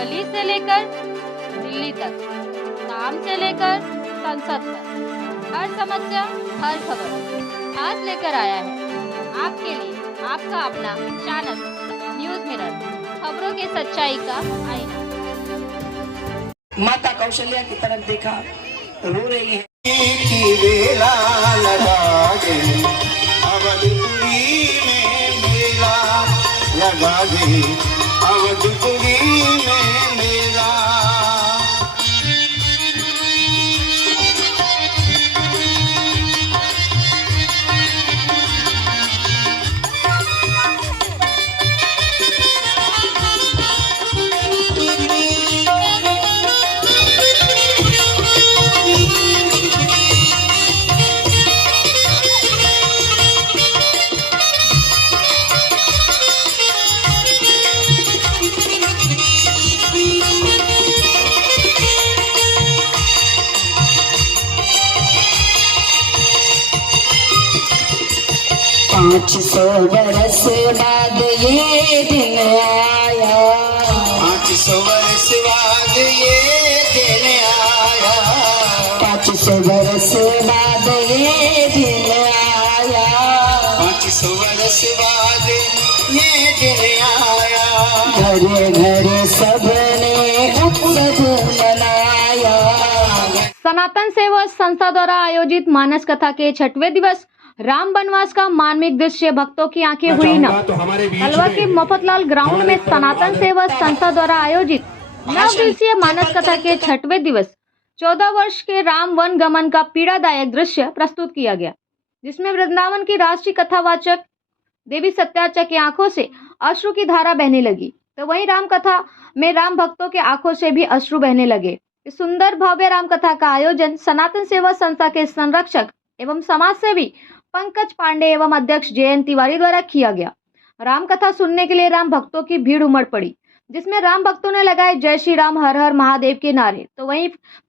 गली से लेकर दिल्ली तक, शाम से लेकर संसद तक, हर समस्या हर खबर आज लेकर आया है आपके लिए आपका अपना चैनल न्यूज मिरर, खबरों की सच्चाई का आईना। माता कौशल्या की तरफ देखा, रो रही है। की वेला लगा दे, अवधपुरी में मेला लगा दे, अवधपुरी में मेला। पाँच सौ बरस बाद ये दिन आया, 500 वर्ष बाद ये दिन आया, 500 बरस बाद ये दिन आया, 500 वर्ष बाद ये दिन आया। घरे घरे सबने उत्सव मनाया। सनातन सेवा संस्था द्वारा आयोजित मानस कथा के 6वें दिवस राम वनवास का मार्मिक दृश्य भक्तों की आंखें हुई न। अलवर के मफतलाल ग्राउंड में सनातन सेवा संस्था द्वारा आयोजित 9 दिवसीय मानस कथा के 6वें दिवस 14 वर्ष के राम वन गमन का पीड़ादायक दृश्य प्रस्तुत किया गया, जिसमें वृंदावन की राष्ट्रीय कथावाचक देवी सत्याचा की आंखों से अश्रु की धारा बहने लगी, तो वहीं राम कथा में राम भक्तों के आंखों से भी अश्रु बहने लगे। इस सुंदर भव्य राम कथा का आयोजन सनातन सेवा संस्था के संरक्षक एवं समाज सेवी पंकज पांडे एवं अध्यक्ष जयंत तिवारी द्वारा किया गया। राम कथा सुनने के लिए राम भक्तों की भीड़ उमड़ पड़ी, जिसमें राम भक्तों ने लगाए जय श्री राम हर हर महादेव के नारे। तो वहीं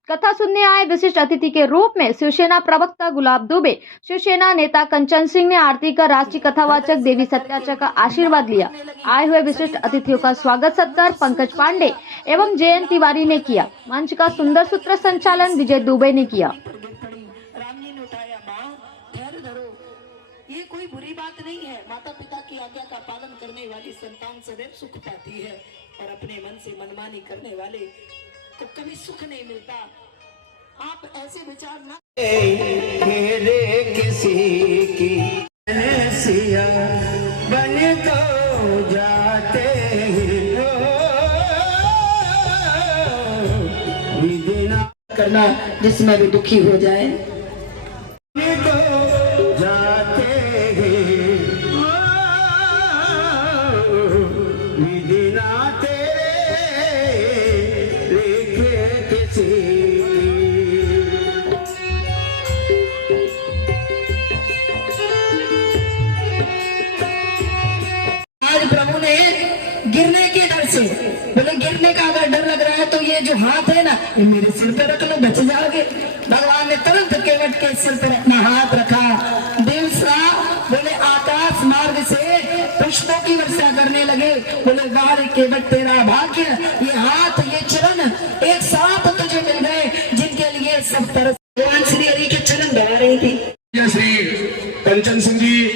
कथा सुनने आए विशिष्ट अतिथि के रूप में शिवसेना प्रवक्ता गुलाब दुबे, शिवसेना नेता कंचन सिंह ने आरती कर राष्ट्रीय कथावाचक देवी सत्याचा का आशीर्वाद लिया। आए हुए विशिष्ट अतिथियों का स्वागत सत्कार पंकज पांडे एवं जयंत तिवारी ने किया। मंच का सुंदर सूत्र संचालन विजय दुबे ने किया। ये कोई बुरी बात नहीं है। माता पिता की आज्ञा का पालन करने वाली संतान सदैव सुख पाती है, और अपने मन से मनमानी करने वाले को कभी सुख नहीं मिलता। आप ऐसे विचार ना मेरे किसी की सिया बन तो जाते हो, करना जिसमें भी दुखी हो जाए। आज प्रभु ने गिरने के डर से बोले, गिरने का अगर डर लग रहा है तो ये जो हाथ है ना, ये मेरे सिर पे रख लो, बच जाओगे। भगवान ने तुरंत केवट के सिर पर अपना हाथ रखा। देवसा बोले आकाश मार्ग से पुष्पों की वर्षा करने लगे। बोले वाह केवट तेरा भाग्य, ये हाथ ये चरण एक साथ तुझे मिल गए, जिनके लिए सब तरह भगवान श्री हरि के चरण दबा रहे थे। श्री कंचन सिंह जी,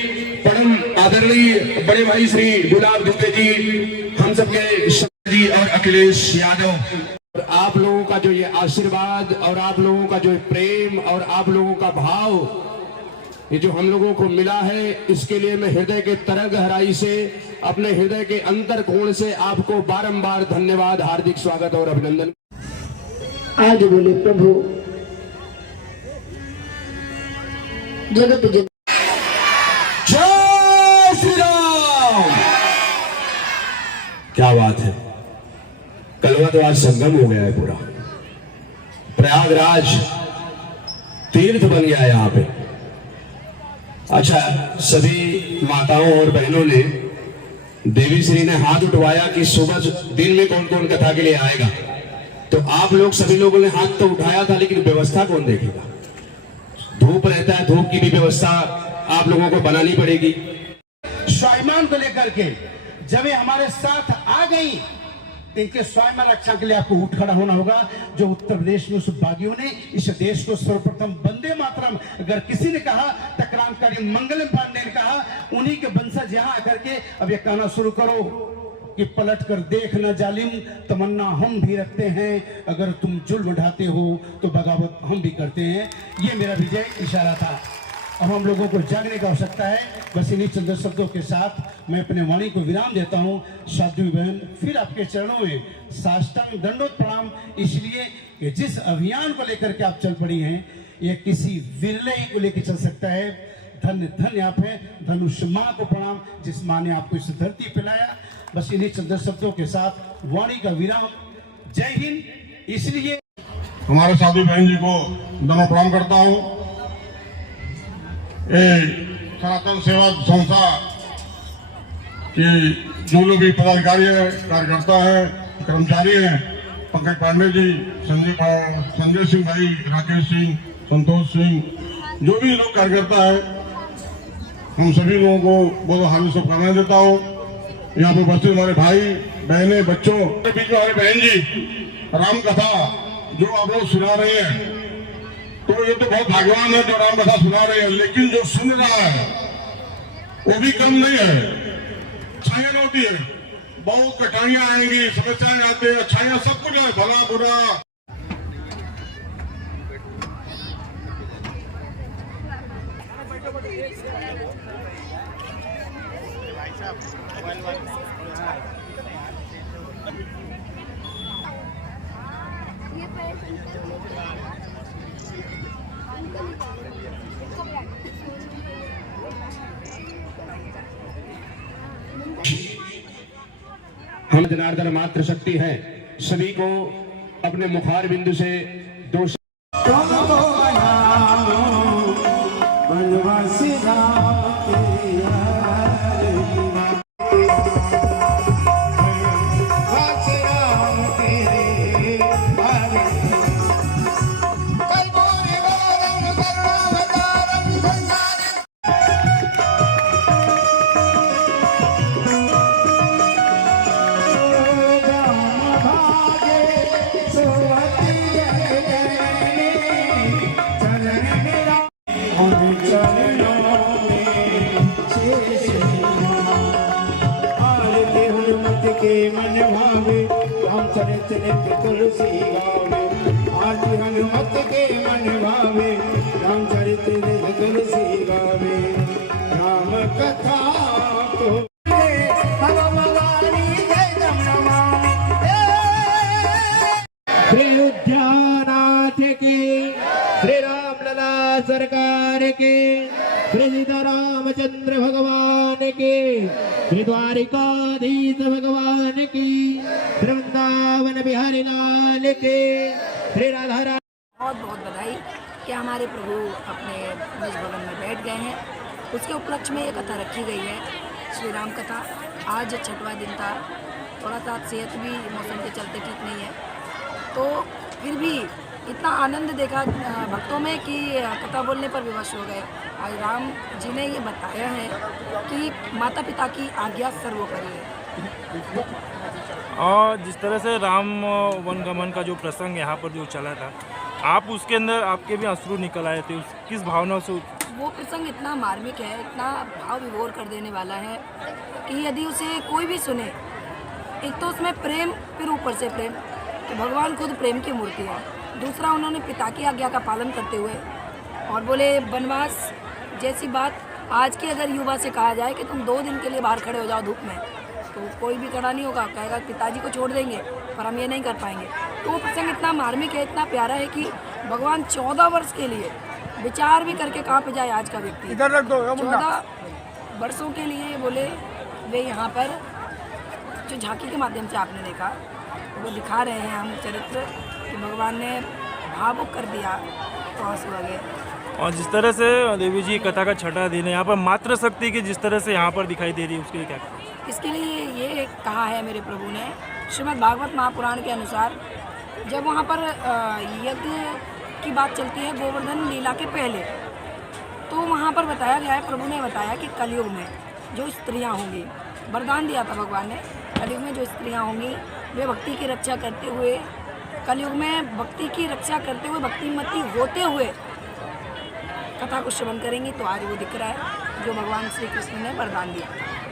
परम आदरणीय बड़े भाई श्री गुलाब दुबे जी, हम सबके जी और अखिलेश यादव, और आप लोगों का जो ये आशीर्वाद और आप लोगों का जो प्रेम और आप लोगों का भाव, ये जो हम लोगों को मिला है, इसके लिए मैं हृदय के तह गहराई से, अपने हृदय के अंतर कोण से आपको बारंबार धन्यवाद, हार्दिक स्वागत और अभिनंदन। आज बोले प्रभु जगत जगत जय श्री राम। क्या बात है, कलवा तो आज संगम हो गया है पूरा। प्रयागराज तीर्थ बन गया है यहाँ पे। अच्छा, सभी माताओं और बहनों ने, देवी श्री ने हाथ उठवाया कि सुबह दिन में कौन कौन कथा के लिए आएगा, तो आप लोग सभी लोगों ने हाथ तो उठाया था, लेकिन व्यवस्था कौन देखेगा? धूप रहता है, धूप की भी व्यवस्था आप लोगों को बनानी पड़ेगी। स्वाभिमान को लेकर के जब ये हमारे साथ आ गई इनके स्वयं रक्षा के लिए आपको उठ खड़ा होना होगा। जो उत्तर प्रदेश में उस बागियों ने इस देश को सर्वप्रथम वंदे मातरम अगर किसी ने कहा तो क्रांतिकारी मंगलम पांडे ने कहा, उन्हीं के वंशज यहाँ आकर के अब ये कहना शुरू करो कि पलट कर देख न जालिम, तमन्ना हम भी रखते हैं, अगर तुम जुल्म ढाते हो तो बगावत हम भी करते हैं। ये मेरा विजय इशारा था। अब हम लोगों को जागने की आवश्यकता है। बस इन्हीं चंद शब्दों के साथ मैं अपने वाणी को विराम देता हूँ। साधु बहन, फिर आपके चरणों में साष्टांग दंडोत प्रणाम, इसलिए कि जिस अभियान को लेकर के आप चल पड़ी हैं, ये किसी विरले ही को लेकर चल सकता है। धन्य धन्य आप हैं। धनुष माँ को प्रणाम, जिस माँ ने आपको इस धरती पे लाया। बस इन्हीं चंद शब्दों के साथ वाणी का विराम। जय हिंद। इसलिए हमारे साधु बहन जी को दोनों प्रणाम करता हूँ। सनातन सेवा संस्था के जो लोग भी पदाधिकारी है, कार्यकर्ता है, कर्मचारी हैं, पंकज पांडे जी, संजय सिंह भाई, राकेश सिंह, संतोष सिंह, जो भी लोग कार्यकर्ता है, हम सभी लोगों को बहुत हार्दिक शुभकामनाएं देता हूँ। यहाँ पे उपस्थित हमारे भाई बहने बच्चों के बीच में हमारे बहन जी राम कथा जो आप लोग सुना रहे हैं, तो ये तो बहुत भाग्यवान है जो राम कथा सुना रहे हैं, लेकिन जो सुन रहा है वो भी कम नहीं है। अच्छाइयां होती है, बहुत कठिनाइयां आएंगी, समस्याएं आती है, अच्छाइयां सब कुछ है, भला बुरा। हम जनार्दन मात्र शक्ति है। सभी को अपने मुखार बिंदु से दो मन भावे रामचरित तुलसी गावे, आज हनुमत के मन भावे रामचरित तुलसी गावे। राम कथा तो श्री उद्यानाथ के, श्री रामलला सरकार के, श्री सीता रामचंद्र भगवान के, श्री द्वारिकाधीश भगवान की, श्री वृंदावन बिहारी लाल के, श्री राधा राम। बहुत बहुत बधाई कि हमारे प्रभु अपने निज भवन में बैठ गए हैं। उसके उपलक्ष्य में ये कथा रखी गई है, श्री राम कथा। आज 6वां दिन था, थोड़ा सा सेहत भी मौसम के चलते ठीक नहीं है, तो फिर भी इतना आनंद देखा भक्तों में कि कथा बोलने पर विवश हो गए। आज राम जी ने ये बताया है कि माता पिता की आज्ञा सर्वोपरि है। और जिस तरह से राम वनगमन का जो प्रसंग यहाँ पर जो चला था, आप उसके अंदर आपके भी अश्रु निकल आए थे, किस भावना से? वो प्रसंग इतना मार्मिक है, इतना भाव विभोर कर देने वाला है कि यदि उसे कोई भी सुने, एक तो उसमें प्रेम, फिर ऊपर से प्रेम, तो भगवान खुद प्रेम की मूर्ति है। दूसरा, उन्होंने पिता की आज्ञा का पालन करते हुए और बोले वनवास जैसी बात आज के अगर युवा से कहा जाए कि तुम 2 दिन के लिए बाहर खड़े हो जाओ धूप में, तो कोई भी खड़ा नहीं होगा, कहेगा पिताजी को छोड़ देंगे, पर हम ये नहीं कर पाएंगे। तो वो प्रसंग इतना मार्मिक है, इतना प्यारा है कि भगवान 14 वर्ष के लिए विचार भी करके कहाँ पे जाए आज का व्यक्ति। 14 वर्षों के लिए बोले वे यहाँ पर जो झांकी के माध्यम से आपने देखा, वो दिखा रहे हैं हम चरित्र कि भगवान ने भावुक कर दिया तो आंसू आ गए। और जिस तरह से देवी जी कथा का 6वां दिन है, यहाँ पर मातृ शक्ति की जिस तरह से यहाँ पर दिखाई दे रही है, उसके लिए क्या? इसके लिए ये कहा है मेरे प्रभु ने, श्रीमद् भागवत महापुराण के अनुसार, जब वहाँ पर यज्ञ की बात चलती है गोवर्धन लीला के पहले, तो वहाँ पर बताया गया है, प्रभु ने बताया कि कलयुग में जो स्त्रियाँ होंगी, वरदान दिया था भगवान ने, कलयुग में जो स्त्रियाँ होंगी वे भक्ति की रक्षा करते हुए, कलयुग में भक्ति की रक्षा करते हुए, भक्तिमती होते हुए कथा को श्रवण करेंगे तो आज वो दिख रहा है जो भगवान श्री कृष्ण ने वरदान दिया था।